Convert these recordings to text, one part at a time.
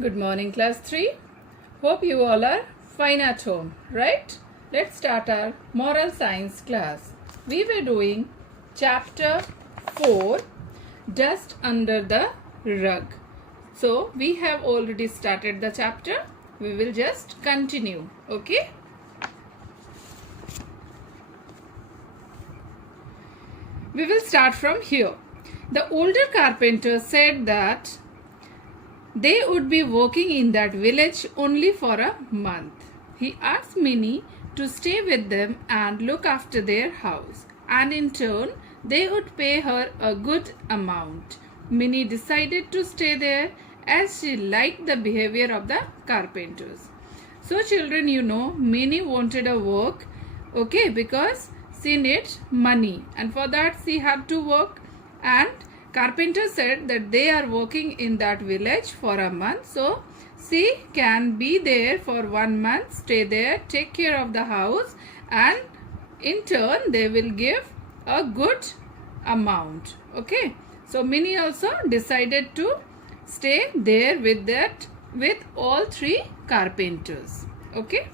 Good morning, class 3. Hope you all are fine at home, right? Let's start our moral science class. We were doing chapter 4, Dust Under the Rug. So, we have already started the chapter. We will just continue, okay? We will start from here. The older carpenter said that they would be working in that village only for a month. He asked Minnie to stay with them and look after their house, and in turn, they would pay her a good amount. Minnie decided to stay there as she liked the behavior of the carpenters. So, children, Minnie wanted a work, okay, because she needs money, and for that she had to work. And carpenter said that they are working in that village for a month, so she can be there for 1 month, stay there, take care of the house, and in turn they will give a good amount. Okay, so Minnie also decided to stay there with all three carpenters. Okay,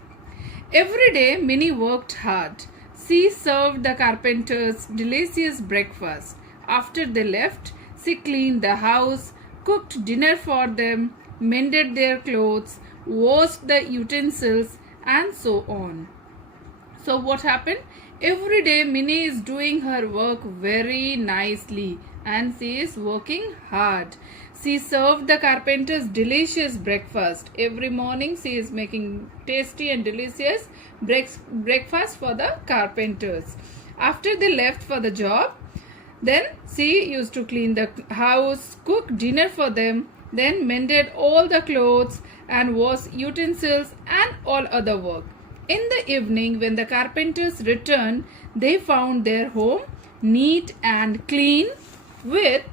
every day Minnie worked hard. She served the carpenters delicious breakfast. After they left, she cleaned the house, cooked dinner for them, mended their clothes, washed the utensils, and so on. So what happened? Every day Minnie is doing her work very nicely and she is working hard. She served the carpenters delicious breakfast. Every morning she is making tasty and delicious breakfast for the carpenters. After they left for the job, then she used to clean the house, cook dinner for them, then mended all the clothes and washed utensils and all other work. In the evening, when the carpenters returned, they found their home neat and clean with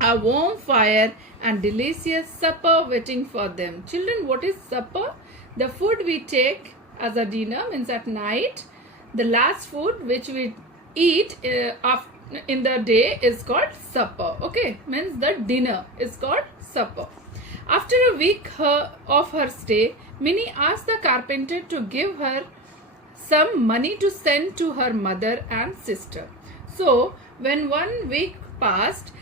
a warm fire and delicious supper waiting for them. Children, what is supper? The food we take as a dinner, means at night. The last food which we eat in the day is called supper. Okay, means the dinner is called supper. After a week of her stay, Minnie asked the carpenter to give her some money to send to her mother and sister. So when 1 week passed,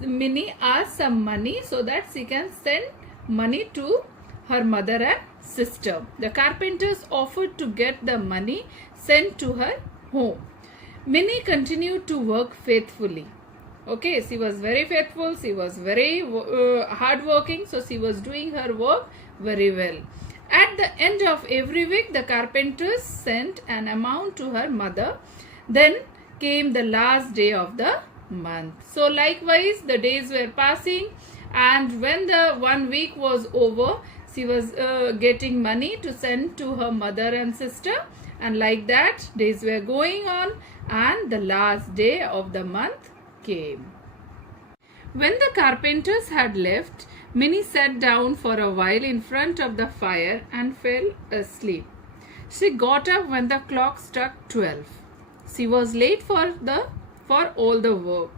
Minnie asked some money so that she can send money to her mother and sister. The carpenters offered to get the money sent to her home. Minnie continued to work faithfully. Okay, she was very faithful, she was very hardworking, so she was doing her work very well. At the end of every week, the carpenters sent an amount to her mother. Then came the last day of the month. So likewise, the days were passing, and when the 1 week was over, she was getting money to send to her mother and sister, and like that days were going on, and the last day of the month came. When the carpenters had left, Minnie sat down for a while in front of the fire and fell asleep. She got up when the clock struck 12. She was late for all the work.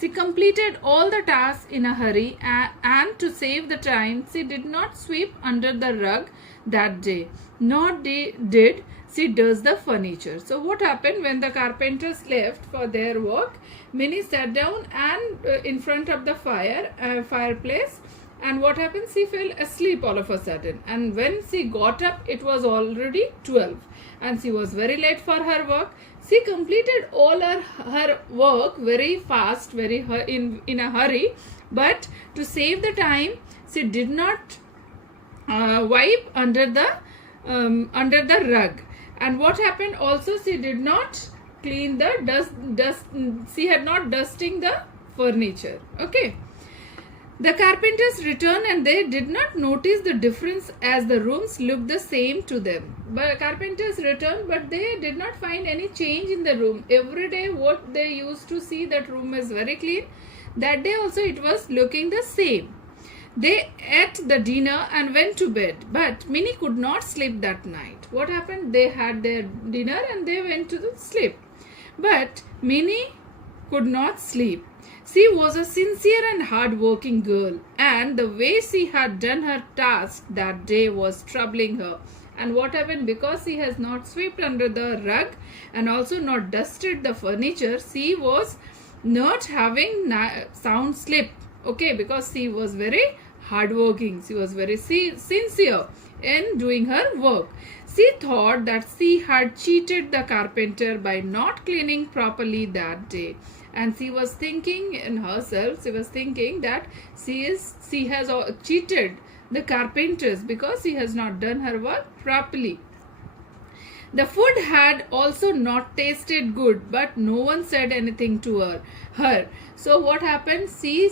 She completed all the tasks in a hurry, and to save the time, she did not sweep under the rug that day, nor did she dust the furniture. So what happened when the carpenters left for their work? Minnie sat down and in front of the fireplace, and what happened? She fell asleep all of a sudden, and when she got up, it was already 12, and she was very late for her work. She completed all her work very fast, in a hurry, but to save the time, she did not wipe under the rug. And what happened also, she did not clean the dust, she had not dusting the furniture. Okay. The carpenters returned and they did not notice the difference as the rooms looked the same to them. But carpenters returned, but they did not find any change in the room. Every day what they used to see, that room is very clean. That day also it was looking the same. They ate the dinner and went to bed, but Minnie could not sleep that night. What happened? They had their dinner and they went to sleep. But Minnie could not sleep. She was a sincere and hard-working girl, and the way she had done her task that day was troubling her. And what happened? Because she has not swept under the rug and also not dusted the furniture, she was not having sound sleep. Okay, because she was very hardworking. She was very sincere in doing her work. She thought that she had cheated the carpenter by not cleaning properly that day. And she was thinking in herself, she was thinking that she has cheated the carpenters because she has not done her work properly. The food had also not tasted good, but no one said anything to her. So what happened? She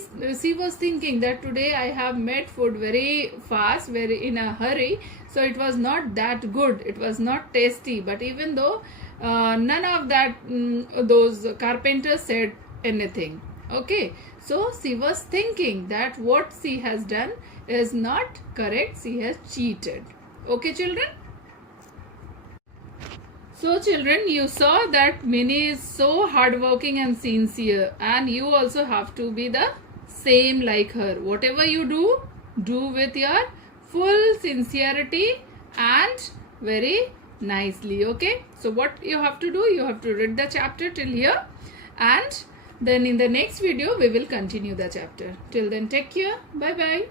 was thinking that today I have made food very fast, very in a hurry. So it was not that good. It was not tasty. But even though none of that those carpenters said anything. Okay. So she was thinking that what she has done is not correct. She has cheated. Okay, children. So children, you saw that Minnie is so hardworking and sincere, and you also have to be the same like her. Whatever you do with your full sincerity and very nicely. Okay. So what you have to do? You have to read the chapter till here, and then in the next video we will continue the chapter. Till then, take care. Bye bye.